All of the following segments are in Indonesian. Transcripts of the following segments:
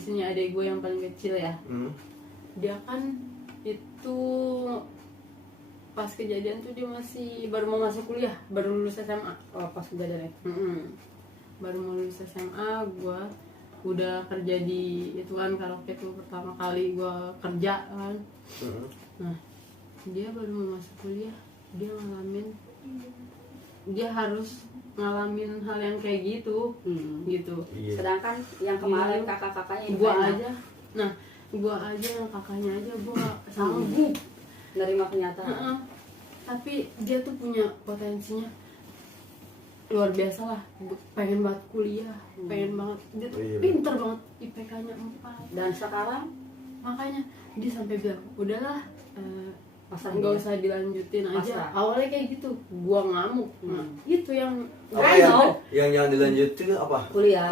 kondisinya adik gue yang paling kecil ya. Dia kan itu pas kejadian tuh dia masih baru mau masuk kuliah, baru lulus SMA. Pas kejadiannya. Baru mau lulus SMA, gue udah kerja di itu kan karaoke tuh pertama kali gue kerja kan. Nah dia baru mau masuk kuliah, dia harus ngalamin hal yang kayak gitu. Gitu. Sedangkan yang kemarin kakak-kakaknya gue aja yang kakaknya aja gue gak sanggup nerima kenyataan. Tapi dia tuh punya potensinya luar biasa lah, pengen banget kuliah, pengen banget, dia tuh pinter banget, IPK-nya 4. Dan sekarang makanya dia sampai bilang udahlah, nggak usah dilanjutin aja. Awalnya kayak gitu, gua ngamuk. Nah, itu yang jangan dilanjutin apa? Kuliah.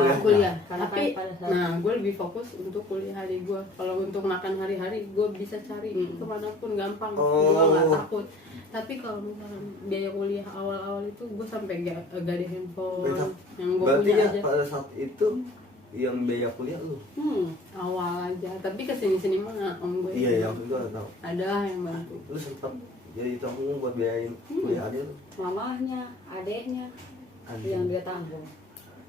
Tapi nah gue lebih fokus untuk kuliah adik gue. Kalau untuk makan hari-hari gue bisa cari kemanapun gampang, gue nggak takut. Tapi kalau misalkan biaya kuliah awal-awal itu gue sampai gak ada handphone yang gue punya ya, aja. Pada saat itu yang biaya kuliah lu? Awal aja, tapi kesini-sini mah om gue. Iya, aku juga tahu. Ada yang bantu. Lu sempat jadi tanggung buat biayain kuliah adik lu? Mamahnya, adeknya yang dia tanggung.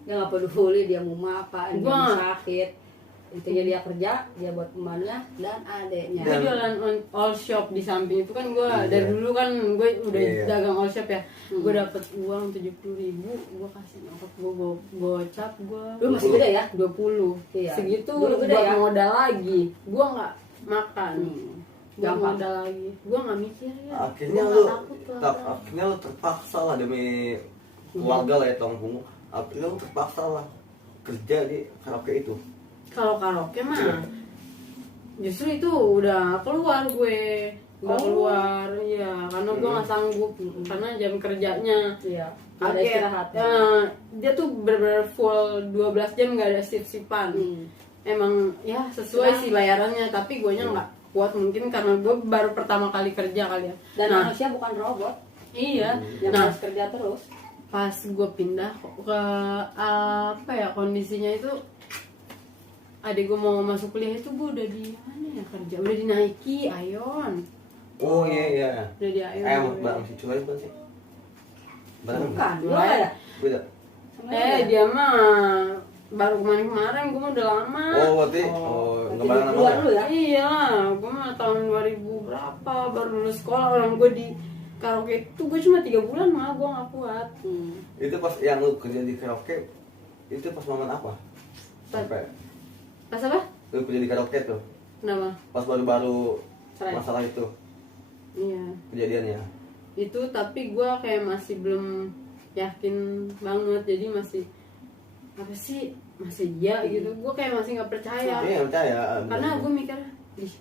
Dia nggak peduli dia mau makan, dia mau sakit. Intinya dia kerja, dia buat temannya dan adeknya. Gue jualan all shop di samping itu kan gue dari dulu kan gue udah dagang all shop ya. Gue dapet uang 70.000, gue kasih nyokap gue gocap gue. Lu masih gede ya? 20. Iya. Segitu buat ya? Modal lagi. Gue nggak makan. Gue Gampang. modal lagi. Gue nggak mikir ya. Akhirnya lu terpaksa lah demi keluarga lah ya tanggung. Akhirnya lu terpaksa lah kerja di karaoke itu. Kalau karaoke mah justru itu udah keluar gue. Keluar ya karena gue nggak sanggup karena jam kerjanya ada istirahat. Dia tuh bener-bener full 12 jam nggak ada shift-shiftan. Emang ya sesuai sih bayarannya, tapi gue nya nggak kuat mungkin karena gue baru pertama kali kerja kali ya. Dan manusia bukan robot. Iya. Yang harus kerja terus. Pas gue pindah ke kondisinya itu adik gue mau masuk kuliah itu gue udah di mana ya kerja, udah di Nike, Ion. Oh iya. Udah di Ion. Barang si Cuy bukan sih? Bukan, Beda. Dia mah baru kemarin gue mah udah lama. Oh berarti nggak barang sama dulu ya? Iya, gue mah tahun 2000 berapa baru lulus sekolah. Orang gue di karaoke itu gue cuma 3 bulan malah gue nggak kuat. Itu pas yang lu kerja di karaoke itu pas momen apa? Sampai Pas apa? lu kerja di karaoke tuh? Kenapa? Pas baru masalah itu. Iya. Kejadiannya. Itu tapi gue kayak masih belum yakin banget, jadi masih apa sih masih iya gitu. Gue kayak masih nggak percaya. Iya percaya. Karena gue mikir,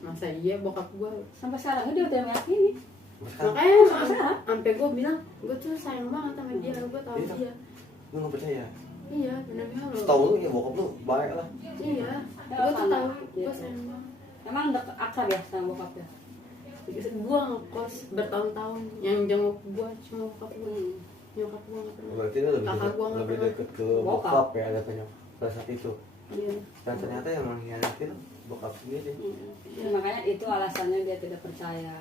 masa iya bokap gue. Sampai sekarang dia udah meyakini. Makanya sampai gue bilang gue tuh sayang banget sama dia, gue tahu dia. Lu nggak percaya? Iya benar-benar lo. Tahu lu ya bokap lu baik lah. Iya. Gue tuh tahu gue sayang banget. Emang akrab ya sama bokapnya? Gue ngekos bertahun-tahun, yang jenguk gue cuma bokap gue. Nyokap gue nggak pernah. Berarti lu lebih deket ke bokap ya katanya pada saat itu. Iya. Dan ternyata yang mengkhianatin bokap sendiri. Makanya itu alasannya dia tidak percaya.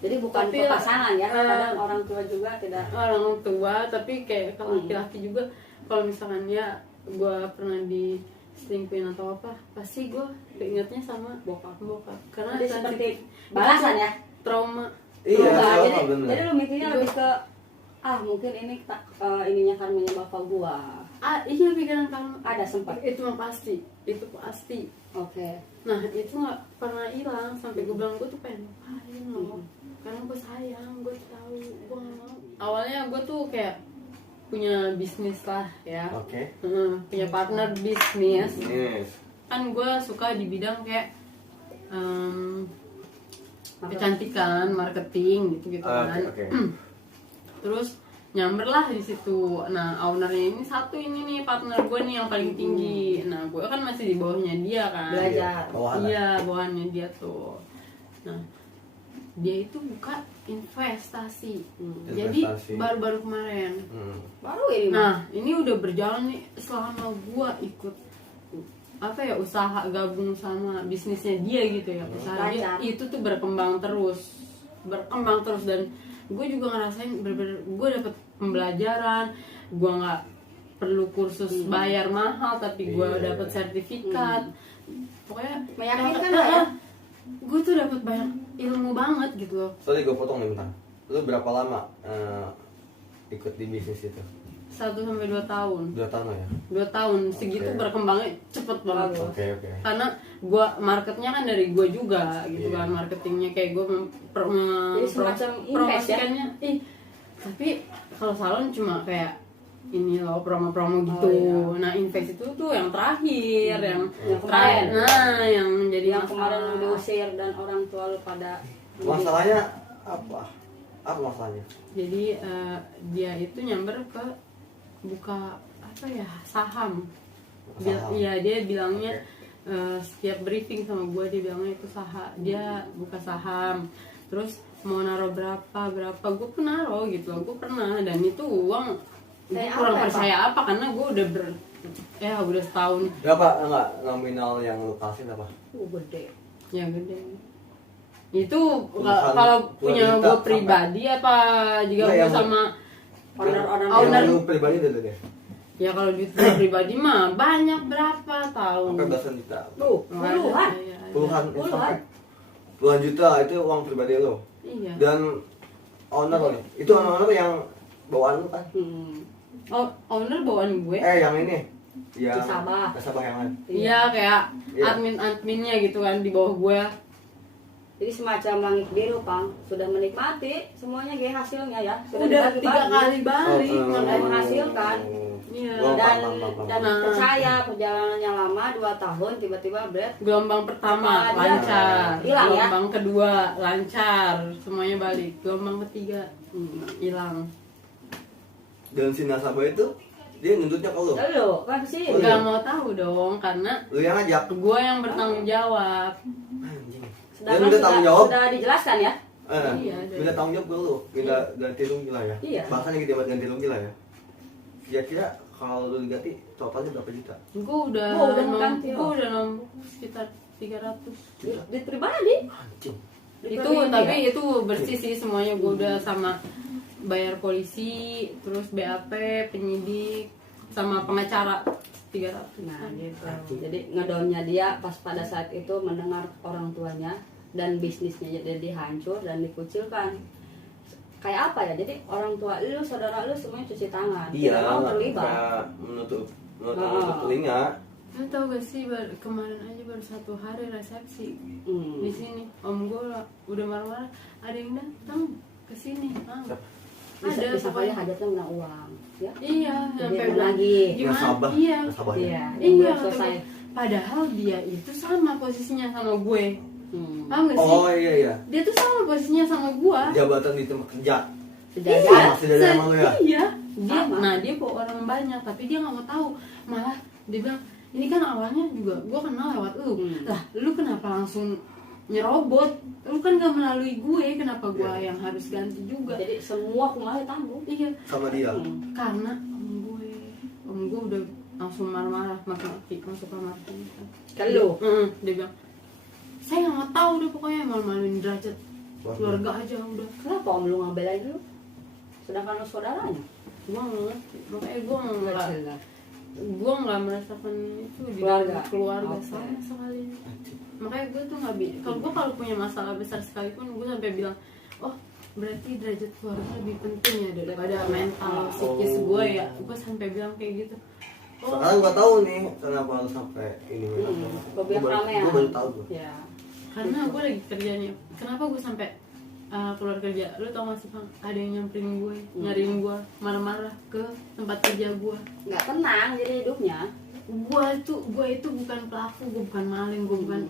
Jadi bukan ke pasangan ya, kadang orang tua juga tidak. Orang tua, tapi kayak kalau laki-laki juga, kalau misalkan ya gue pernah diselingkuhin atau apa, pasti gue keingetnya sama bokap. Karena Jadi seperti balasan ya, trauma. Iya, jadi lu mikirnya lebih ke mungkin ini ininya karmanya bapak gua. Iya pikiran kamu Ada sempat. itu mah pasti, itu pasti. Oke. Nah itu nggak pernah hilang sampai gue bilang gue tuh pengen lupain loh, karena gue sayang, gue tahu gue nggak mau. Awalnya gue tuh kayak punya bisnis lah ya. Oke. Punya partner bisnis. Yes. Kan gue suka di bidang kayak kecantikan, marketing gitu kan. Oke. Terus nyamber lah di situ. Nah ownernya ini satu ini nih partner gue nih yang paling tinggi. Nah gue kan masih di bawahnya dia kan. Belajar. Iya bawahannya dia tuh. Nah dia itu buka investasi. Jadi baru-baru kemarin. Baru ini. Nah ini udah berjalan nih selama gue ikut apa ya, usaha gabung sama bisnisnya dia gitu ya, usaha dia itu tuh berkembang terus dan gue juga ngerasain bener-bener gue dapet pembelajaran, gue nggak perlu kursus bayar mahal tapi gue dapet sertifikat, pokoknya meyakinkan lah ya. Gue tuh dapet banyak ilmu banget gitu loh. Sorry gue potong nih bentar, lu berapa lama ikut di bisnis itu? 1-2 tahun. 2 tahun ya? 2 tahun, segitu berkembangnya cepet banget. Oke. Karena gue marketnya kan dari gue juga gitu kan, marketingnya kayak gue jadi semacam invest ya? Tapi kalau salon cuma kayak ini loh, promo-promo gitu. Nah invest itu tuh yang terakhir, yang kemarin. Nah yang jadi yang kemarin diusir dan orang tua lu pada masalahnya apa masalahnya? Jadi dia itu nyamber ke buka apa ya, saham. Iya, dia bilangnya setiap briefing sama gue dia bilangnya itu dia buka saham, terus mau naruh berapa gue pun naruh gitu loh, gue pernah, dan itu uang gue kurang percaya apa karena gue udah setahun. Berapa enggak nominal yang lu kasih apa? gede Ya gede. Itu kalau punya gue pribadi apa juga gue sama owner lu pribadi deh. Ya kalau duit gue pribadi mah banyak, berapa tahu? Sampai belasan juta. tuh Puluhan juta itu uang pribadi lo. Iya. Dan owner nih, itu owner yang bawaan lu kan? Oh, owner bawaan gue? Yang ini, yang Nasabah yang lain. Iya, kayak adminnya gitu kan di bawah gue. jadi semacam langit biru, Pang. Sudah menikmati semuanya kayak hasilnya ya. Udah 3 kali balik, makanya menghasilkan. Iya. Dan percaya perjalanannya lama 2 tahun tiba-tiba gelombang pertama lancar, hilang ya. Gelombang kedua lancar, semuanya balik. Gelombang ketiga hilang. Dan si nasabah itu dia nuntutnya ke lu. Lo kan sih. Gak mau tahu dong, karena Lu yang ngajak. gue yang bertanggung jawab. Anjing. Sedangkan minta tanggung jawab. sudah dijelaskan ya. Iya, minta tanggung jawab ke lu, minta ganti rugi lah ya. Iya. Bahkan gitu buat ganti rugi lah ya. Kira-kira kalau lu ganti totalnya berapa juta? Gue udah ganti, nombok sekitar 300 Di pribadi. Anjing. itu tapi itu bersih sih semuanya. Gue udah sama bayar polisi, terus BAP, penyidik, sama pengacara 300. Nah gitu. Jadi ngedownnya dia pas pada saat itu mendengar orang tuanya dan bisnisnya jadi hancur dan dikucilkan. Kayak apa ya? Jadi orang tua lu, saudara lu semuanya cuci tangan. Iya, tidak mau terlibat. Menutup telinga. Lu tau gak sih, kemarin aja baru 1 hari resepsi di sini, om gue udah marah-marah, ada yang datang ke sini. Bisa pokoknya hajatnya minta uang, ya? Iya, sampai lagi. Gimana? Iya, selesai. Padahal dia itu sama posisinya sama gue. Paham gak sih? Oh iya. Dia tuh sama posisinya sama gue. Jabatan di tempat kerja. Sejajar sama lu ya? Iya. Dia bawa orang banyak, tapi dia nggak mau tahu. Malah dia bilang, ini kan awalnya juga gue kenal lewat lu. Lah, lu kenapa langsung nyerobot? Lu kan gak melalui gue, kenapa gue yang harus ganti juga? Jadi semua kemarin tanggung. Iya. Sama dia. Karena om gue udah langsung marah-marah, maki-maki, masuk kamar. Kalau dia bilang, saya nggak mau tahu deh, pokoknya malu-maluin derajat keluarga aja udah. Kenapa om lu ngebelain lu? Sedangkan lu saudaranya. Gue nggak ngerti, makanya gue nggak merasakan itu di keluarga sama sekali. Makanya gue tuh nggak bisa. Kalau punya masalah besar sekalipun, gue sampai bilang, oh berarti derajat keluarga lebih penting ya daripada mental psikis gue ya. Gue sampai bilang kayak gitu. Sekarang gue tahu nih kenapa harus sampai ini. Gue baru tahu gue. Ya. Karena gue lagi kerja nih. Kenapa gue sampai keluar kerja? Lu tau gak sih, Bang? Ada yang nyamperin gue, nyariin gue, marah-marah ke tempat kerja gue. Nggak tenang jadi hidupnya. Gue itu bukan pelaku, gue bukan maling, gue bukan.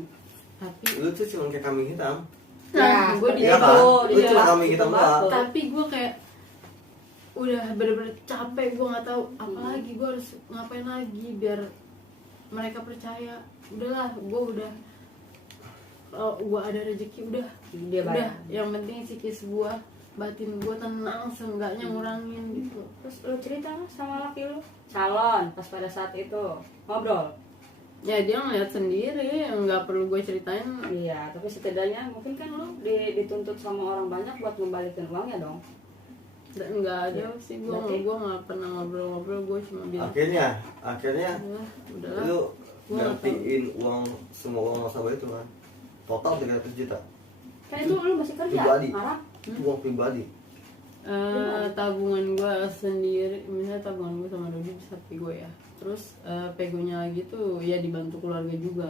Tapi lu tuh cuma kayak kambing hitam. Nah, gue iya kan? Lu cuma kambing hitam doang. Tapi gue kayak udah bener-bener capek, gue nggak tahu apa lagi, gue harus ngapain lagi biar mereka percaya. Udahlah, gue udah gue ada rezeki udah yang penting psikis gue, batin gue tenang, seenggaknya ngurangin gitu. Terus lu cerita sama laki lu calon pas pada saat itu ngobrol Ya dia ngeliat sendiri, nggak perlu gue ceritain. Iya, tapi setidaknya mungkin kan lu dituntut sama orang banyak buat ngembalikan uangnya dong. Dan nggak ada sih, gue nggak pernah ngobrol-ngobrol, gue cuma bilang Akhirnya udahlah. lu Gua gantiin uang semua uang nasabah itu kan total 300 juta Kan itu lu masih kerja, pribadi. marah. Uang pribadi. Tabungan gue sendiri, misalnya tabungan gue sama Dodi sapi gue ya, terus pegonya lagi tuh ya dibantu keluarga juga,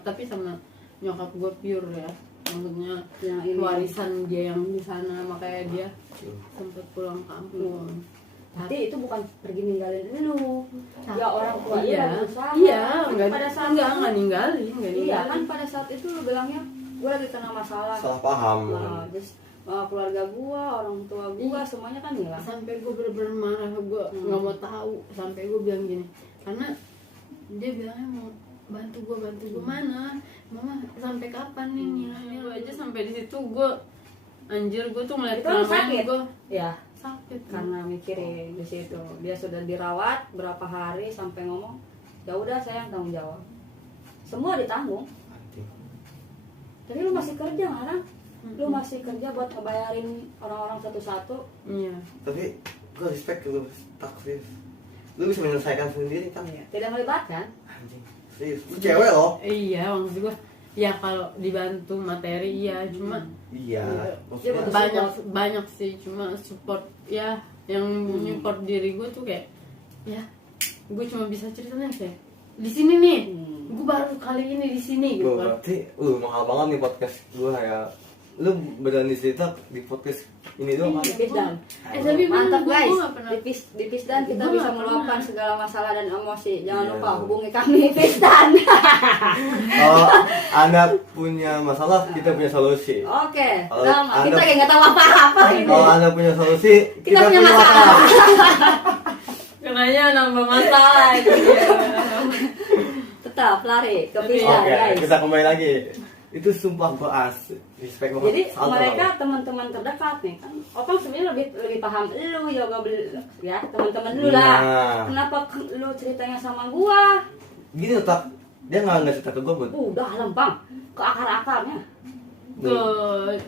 tapi sama nyokap gue pure ya, maksudnya Yang ini. warisan dia yang di sana, makanya dia sempet pulang kampung. Berarti itu bukan pergi ninggalin lu. Ya orang tua Iya, lagi usaha. iya, Kan nggak pada saat nggak ninggalin, Iya kan pada saat itu lu bilangnya gue lagi kena masalah. Salah paham. Nah, terus keluarga gua, orang tua gua semuanya kan hilang. Sampai gue bener-bener marah, gue nggak mau tahu, sampai gue bilang gini, karena dia bilangnya mau bantu gue mana, mama sampai kapan nih nilainya, gue aja sampai di situ gue anjir, gue tuh ngeliat Itu lu sakit? gue Ya, sakit karena mikirin di situ. Dia sudah dirawat berapa hari sampai ngomong, "Ya udah saya yang tanggung jawab." Semua ditanggung. Tapi lu masih kerja ngarang? Lu masih kerja buat ngebayarin orang-orang satu-satu. Iya. Tapi gue respect lu, tak serius. Lu bisa menyelesaikan sendiri kan? Tidak melibatkan. Anjing, serius. Lu cewek loh. Iya, maksud gue ya kalau dibantu materi iya, cuma Iya. Dia Maksudnya butuh banyak sih, cuma support ya, yang support diri gue tuh kayak ya gue cuma bisa ceritanya kayak di sini nih, gue baru kali ini di sini gitu kan. berarti mahal banget nih podcast gue ya. Lu berani cerita di podcast ini doang kan? Tipis dan Tapi mantap gue guys. nggak pernah. Tipis dan kita Gua bisa nggak meluapkan pernah. segala masalah dan emosi. Jangan Iya. lupa hubungi kami Pistan. Kalau Anda punya masalah, kita punya solusi. Oke, Kalau sama. Kita Anda- kayak nggak tahu apa-apa ini. Kalau Anda punya solusi, Kita punya masalah. Kenanya nambah masalah gitu ya. Tetap lari ke Oke, Pistan guys. kita kembali lagi. Itu sumpah gue respect banget. Jadi Salto mereka banget. teman-teman terdekat nih kan. Opang sebenarnya lebih paham lu yoga ya teman-teman lu lah. Nah. Kenapa lu ceritanya sama gua? Gini tetap dia nggak cerita ke gue, Bud. Udah lempang ke akar-akarnya.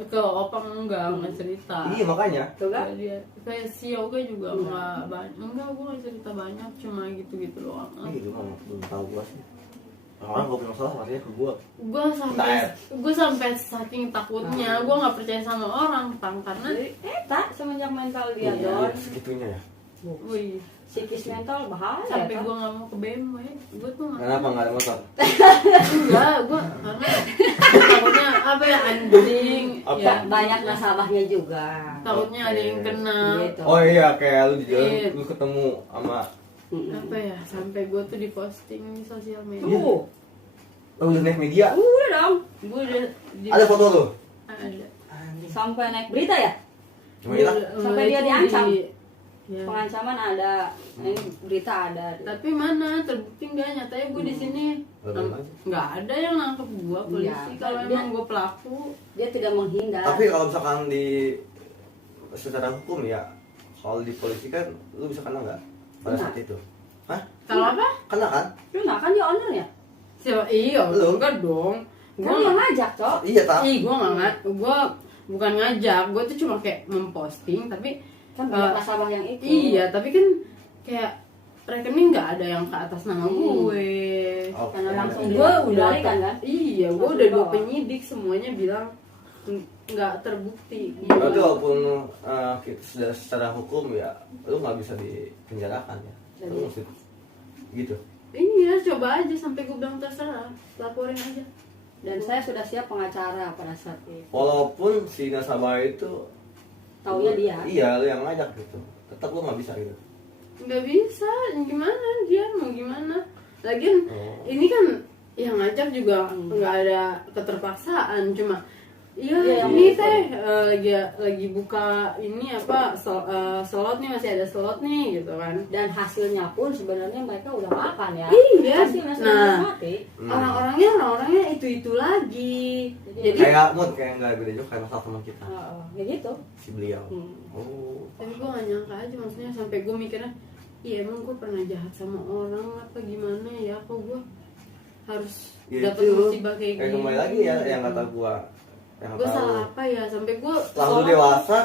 Ke opang enggak cerita. Iya makanya. Tuh kan? Kayak dia kayak si Yoga juga nggak banyak, enggak, gue nggak cerita banyak, cuma gitu doang. Iya, gue belum tahu gue sih. Orang gak punya masalah artinya ke gue. Gue sampai saking takutnya gue nggak percaya sama orang karena Tak semenjak mental dia Iya, Don. segitunya ya. wih, Psikis mental bahaya. sampai kan? gue nggak mau ke BMW, gue tuh nggak Kenapa nggak ada motor? enggak, gue karena takutnya apa ya, anjing Apa? ya, Banyak nasabahnya juga. takutnya ada yang kena Gitu. Oh iya, kayak lu di jalan Iya. lu ketemu sama apa ya, sampai gue tuh di posting di sosial media. Tuh, udah naik media. udah dong. Gue udah Ada foto lu? ada. Sampai naik berita ya? Cuma hilang. Sampai dia Itu diancam. ya. Pengancaman ada, ini berita ada. Tapi mana terbukti nggak, nyatanya gue di sini nggak ada yang nangkep gue polisi. Iya. Kalau Dia- emang gue pelaku, Dia tidak menghindar. Tapi kalau misalkan di secara hukum ya, kalau di polisi kan lu bisa kena nggak pada saat itu? Hah? kalau apa? Kena kan? Lu nggak kan dia ownernya? Siapa? Iya, Lu? enggak dong. Kan dia ngajak, Cok. Iya tak? Gue gue bukan ngajak, gue tuh cuma kayak memposting, tapi Kan banyak nasabah yang itu. iya, tapi kan kayak rekening nggak ada yang ke atas nama gue. Oke. Karena langsung Gue udah dilarikan kan? iya, gue Langsung udah dua dibawa. penyidik, semuanya bilang nggak terbukti. Berarti walaupun kita sudah secara hukum ya, lu nggak bisa dipenjarakan ya. Lu mesti gitu. Iya, coba aja sampai gue bilang terserah, laporin aja. Dan saya sudah siap pengacara pada saat itu. Walaupun si nasabah itu Taunya dia. Iya, lu yang ngajak gitu. Tetap lu nggak bisa gitu. Nggak bisa, gimana dia mau gimana? Lagian ini kan yang ngajak juga nggak ada keterpaksaan, cuma iya Iya, ini yang teh lagi buka ini apa slot nih, masih ada slot nih gitu kan. Dan hasilnya pun sebenarnya mereka udah makan ya. Iya. Hasilnya sudah Nah, mati. orang-orangnya itu lagi. Jadi Kayak mood kayak nggak beda juga kayak masalah teman kita Ya gitu. si beliau. Hmm. Oh. tapi gue gak nyangka aja, maksudnya sampai gue mikirnya iya emang gue pernah jahat sama orang apa gimana ya, kok gue harus Ya dapat itu. musibah kayak gini. Kembali lagi ya yang kata gua. Yang Gue kata salah lu. apa ya sampai gue Setelah lu dewasa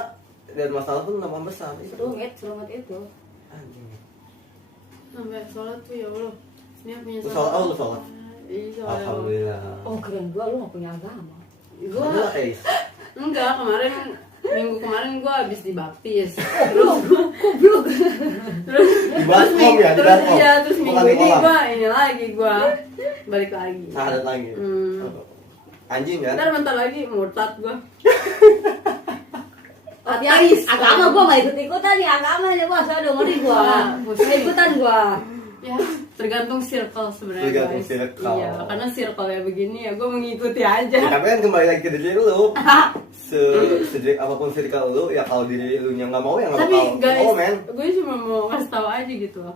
dan masalah pun tambah besar. serumit itu. Anjing. sampai sholat tuh ya Allah. Ini punya Lu sholat, lu sholat? Iya sholat. Alhamdulillah. Oh keren gua, lu gak punya agama. Gue Alhamdulillah, Ais. enggak kemarin minggu kemarin gue habis dibaptis. Terus Goblok. terus Di baskom ya, di terus baskom. iya terus Bukan minggu di ini kolam. gue ini lagi gue balik lagi. Sahadat lagi. Anjing kan? Ntar bentar lagi murtad gue. Tapi agama gua gak ikut-ikutan nih, agama nih gua, saya ngeri gua. Gak ikutan gua. Ya tergantung circle sebenarnya Tergantung guys. circle. Iya karena circle ya begini ya gue mengikuti aja. Ya, tapi kan kembali lagi ke diri lu. Sejelek apapun circle lu, ya kalau diri lu yang nggak mau ya nggak Tapi bakal. guys, Oh men. gue cuma mau kasih tahu aja gitu loh.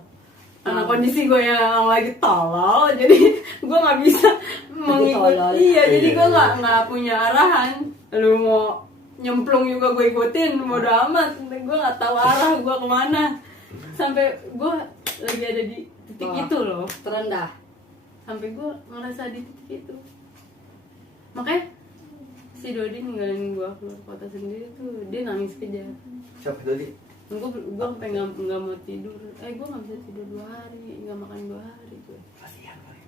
Karena kondisi gue yang lagi tolol, jadi gue nggak bisa mengikuti. tolol. Iya, jadi gue Iya. nggak punya arahan. Lu mau nyemplung juga gue ikutin, bodo amat. Gue nggak tahu arah gue kemana. Sampai gue lagi ada di titik Wah. itu loh. Terendah. Sampai gue ngerasa di titik itu. Makanya si Dodi ninggalin gue keluar kota sendiri tuh, dia nangis kejar. Siapa tadi? Gue sampai nggak mau tidur. Gue nggak bisa tidur 2 hari, nggak makan 2 hari gue. Kasihan kali.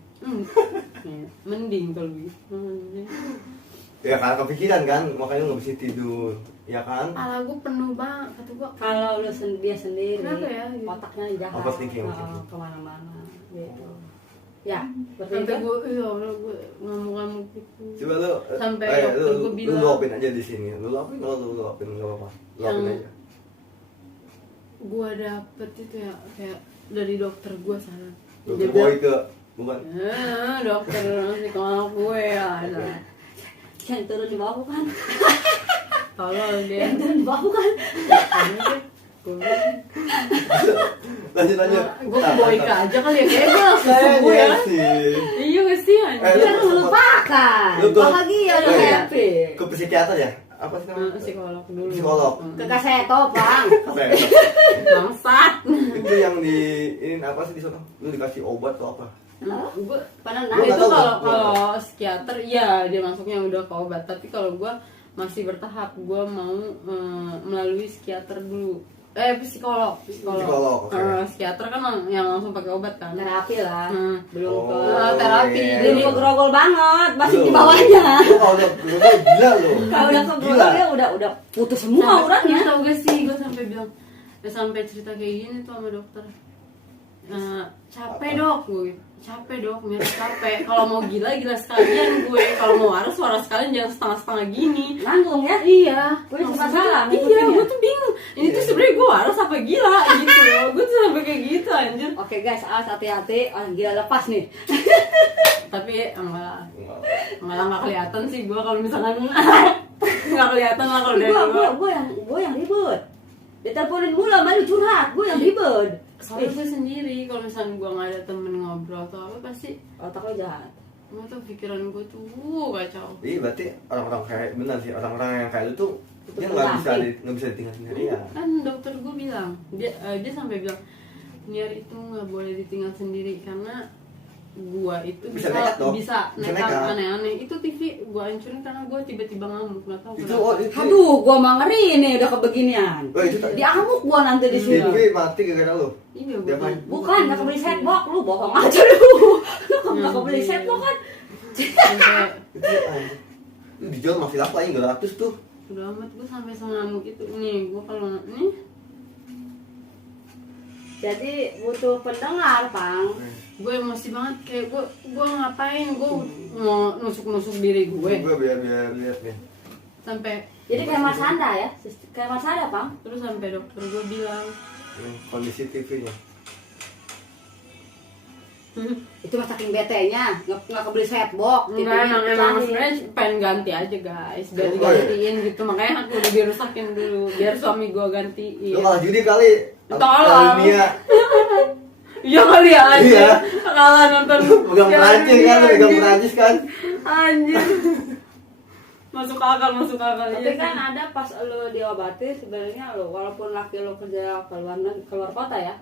Mending kalau gitu. Ya karena kepikiran kan, makanya lu nggak bisa tidur. Ya kan? Ala gue penuh banget, kata gue. Kalau lu dia sendiri, Kenapa ya? otaknya jahat. Overthinking. Kemana-mana gitu. Ya, seperti Sampai itu. gue, iya Allah gue ngamuk-ngamuk gitu. Coba lu, Sampai lu, dokter gue lu bilang. luapin aja di sini. Lu luapin, lu luapin nggak apa-apa. Luapin Yang- aja. Gue dapet itu ya kayak dari dokter gue saran. Dokter Dia bilang, boy ke bukan? dokter psikolog gue ada. Yang turun di bawah bukan? Tolol dia. Yang turun di bawah bukan? Lanjut. Gue ke Boyka aja kali ya, kayak gue langsung sembuh ya. Sih. Iya sih anjir. Kan lu lupakan. Lu tuh- Bahagia lu Iya. happy. Ke psikiater ya? Apa sih namanya? Psikolog dulu. Psikolog. Ke kaseto, Bang. Apa ya? Bangsat. Itu yang di ini apa sih di sana? Lu dikasih obat atau apa? Gue Padahal Gua itu nggak tahu, kalau gua nggak psikiater iya dia masuknya udah ke obat, tapi kalau gue masih bertahap, gue mau melalui psikiater dulu. Psikolog. Psikolog, oke. Psikiater kan yang langsung pakai obat kan. terapi lah. Hmm. Belum ke Terapi. iya. belum grogol banget, masih di Lu. bawahnya. Lu kalau udah gila lu. Kalau udah ke grogol dia udah putus semua uratnya. Tau gak sih, gue sampai bilang sampai cerita kayak gini tuh sama dokter. Capek dok, gue capek dok, mirip capek. Kalau mau gila sekalian gue, kalau mau waras sekalian, jangan setengah-setengah gini. Nanggung ya? Iya, Gue cuma maksud salah gue, ngikutin iya, ya. gue tuh bingung. Ini tuh sebenarnya gue waras apa gila gitu loh. Gue tuh sampai kayak gitu anjir. Oke guys, hati-hati, orang gila lepas nih. Tapi malah nggak kelihatan sih gue kalau misalkan nggak kelihatan lah kalau dari gue. Gue yang ribet. Diteleponin mula, malu curhat, gue yang ribet. Soalnya gue sendiri, kalau misalkan gue nggak ada temen ngobrol atau apa, pasti Otak lo jahat. gue tuh pikiran gue tuh kacau. Iya berarti orang-orang kayak benar sih orang-orang yang kayak lu tuh Itu dia nggak penyakit. bisa ditinggal sendirian. Kan dokter gue bilang, dia sampai bilang Niar itu nggak boleh ditinggal sendiri karena gua itu Bisa nekat dong. bisa Bisa nekat nekat. aneh-aneh. Itu TV gua hancurin karena gua tiba-tiba ngamuk, nggak tahu Itu kenapa. Aduh, gua mah ngeri nih udah kebeginian. Oh, itu tak- Diamuk gua nanti di sini. TV mati gara-gara lu. Iya, Dia gua kan. Bukan, gak kebeli setbox, lu bohong aja lu. Lu gak kebeli setbox kan? sampai Itu anjir. Itu dijual masih laku aja 200 tuh. udah amat gua sampai sengamuk itu. Nih gua kalau nih Jadi butuh pendengar, Pang. gue emosi banget, kayak gue ngapain, gue mau nusuk diri gue Biar lihat nih. sampai Jadi kayak Mas Anda ya? Kayak Mas Anda, Pang. terus sampai dokter gue bilang Kondisi TV-nya. Itu mah saking bete-nya, nggak kebeli setbox. enggak, emang pecahin. sebenarnya pengen ganti aja guys, biar Oh, digantiin gitu, makanya aku udah dirusakin dulu biar suami gue gantiin. Lu kalah judi kali. Tolong. Dunia. Iya kali ya anjir. Iya. Kalah nonton Pegang Piala Prancis kan, Dunia, pegang anjir. Prancis kan. Anjir. Masuk akal Tapi iya kan sih. ada pas lu diobati sebenarnya lu walaupun laki lu kerja keluar kota ya,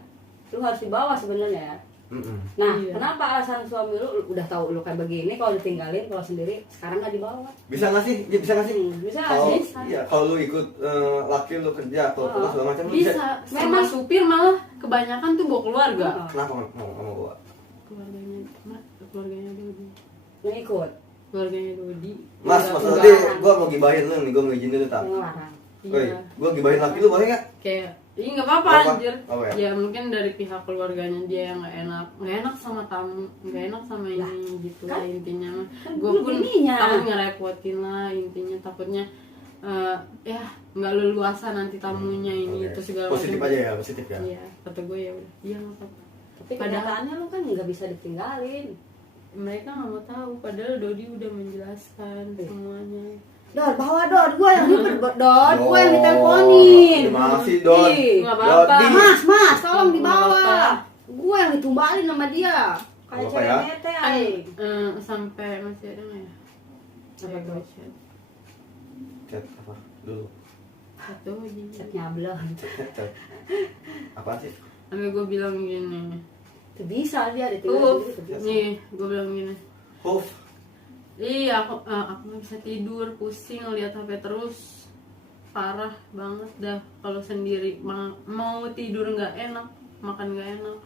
lu harus dibawa sebenarnya ya. Nah, Iya. kenapa alasan suami lu udah tahu lu kayak begini, kalau ditinggalin, kalau sendiri sekarang nggak dibawa? Bisa nggak sih? Ya, bisa nggak sih? Bisa nggak Kalau sih? iya, kalau lu ikut laki lu kerja atau pulang segala macam lu bisa. Bisa. Sama Memang. supir malah kebanyakan tuh bawa keluarga. Kenapa mau gua? Keluarganya Dodi. Ngikut, Keluarganya Dodi. Mas, Enggak- maksudnya enggak- tadi gua mau gibahin lu nih, gua mau izin dulu tak. ngelarang. Woi, Iya. gua gibahin laki lu boleh nggak? Kayak ini nggak apa-apa Nggak apa? anjir. Apa ya? Ya mungkin dari pihak keluarganya dia yang nggak enak sama tamu, nggak enak sama ini gitu lah kan- intinya. kan Gue lu pun bininya. takut ngerepotin lah intinya, takutnya ya nggak leluasa nanti tamunya ini Oke. itu segala Positif macam. aja ya, positif ya. Iya, kata gue ya udah, iya nggak apa-apa. Tapi kenyataannya lu kan nggak bisa ditinggalin. Mereka nggak mau tahu, padahal Dodi udah menjelaskan semuanya. Dor, bawa Dor, gue yang ribet, Dor, gue yang Dor, diteleponin. terima kasih, Dor. Ih, Nggak apa-apa. Dodi. Mas, tolong Nggak dibawa. apa-apa. Gue yang ditumbalin sama dia. Kayak Nggak cewek apa-apa ya. nete, Kan, aing. sampai masih ada nggak ya? Apa tuh? Chat Chat apa dulu? satu aja. Chatnya belum. Chat. Apa sih? Sampai gue bilang gini, Itu bisa dia ditinggal Uf, sendiri. Tuh bisa. nih gue bilang gini, Huf. iya aku nggak bisa tidur, pusing lihat HP terus, parah banget dah. Kalau sendiri mau tidur nggak enak, makan nggak enak,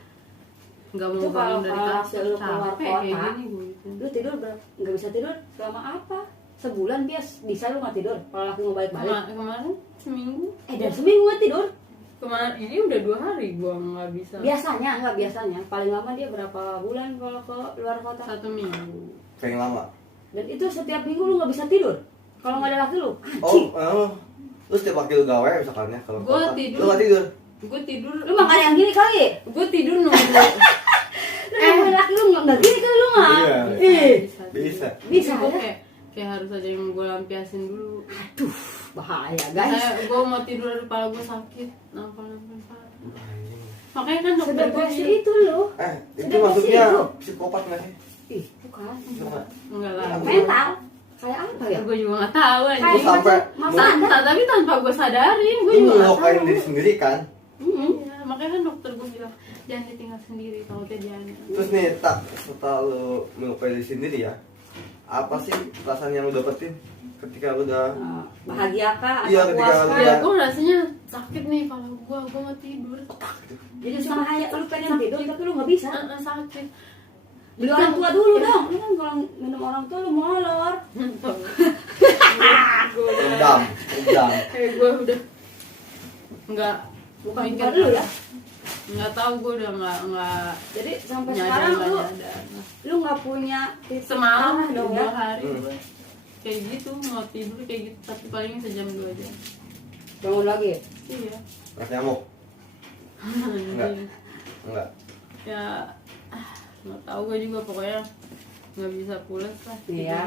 nggak mau Itu bangun kalau dari hasil kasur, lu keluar capek kayak kota, gini gue gitu. Lu tidur nggak bisa tidur selama apa? Sebulan bisa lu nggak tidur? Kalau laki mau balik-balik. Kemarin seminggu, Dan seminggu nggak tidur? kemarin ini udah 2 hari gue nggak bisa. Biasanya nggak biasanya. Paling lama dia berapa bulan kalau ke luar kota? 1 minggu. Paling lama. Dan itu setiap minggu lu nggak bisa tidur. Kalau nggak ada laki lu, Lu setiap waktu lu gawe misalkan ya kalau Gua kota, tidur. lu nggak tidur. Gue tidur, lu makan yang gini kali. gue tidur nunggu. Lu nemuin laki lu nggak gini kali lu mah. Iya. Ih, Bisa. bisa gue ya. kayak harus ada yang gue lampiasin dulu. Aduh, bahaya guys. Gue mau tidur, kepala gue sakit, nampol parah. Makanya kan dokter gue Sedepresi bilang, itu lu. Itu Sudah maksudnya pasti itu. psikopat nggak sih? Ih, bukan. Cuma enggak lah. Mental. Kayak apa ya? Gue juga nggak tahu Kayak aja. sampai Tapi tanpa gue sadarin, gue juga nggak ngelukain tahu. diri sendiri kan. Iya, makanya kan dokter gue bilang jangan ditinggal sendiri kalau kejadian. Terus nih tak setelah lu melukai diri sendiri ya, apa sih perasaan yang lu dapetin ketika lu udah Bahagia kah? Iya, Atau ketika puas lu kah? Ya, gue rasanya sakit nih kalau gue mau tidur. Jadi sama kayak lu pengen tidur tapi lu nggak bisa. Sakit. Beli orang tua dulu dong. Lu kan kalau minum orang tua lu molor. Gue rendam. gue udah nggak Bukan mikir bukan lu ya. nggak tahu, gue udah nggak Jadi sampai nyadar, sekarang nggak lu nyadar. lu nggak punya titik Semalam arah dong ya. 2 hari Hmm. gue kayak gitu, mau tidur kayak gitu, tapi paling sejam 2 jam. Bangun lagi. Iya. Rasa nyamuk? Enggak. Anjing. Enggak. Ya nggak tahu gue juga, pokoknya nggak bisa pulas lah. Iya.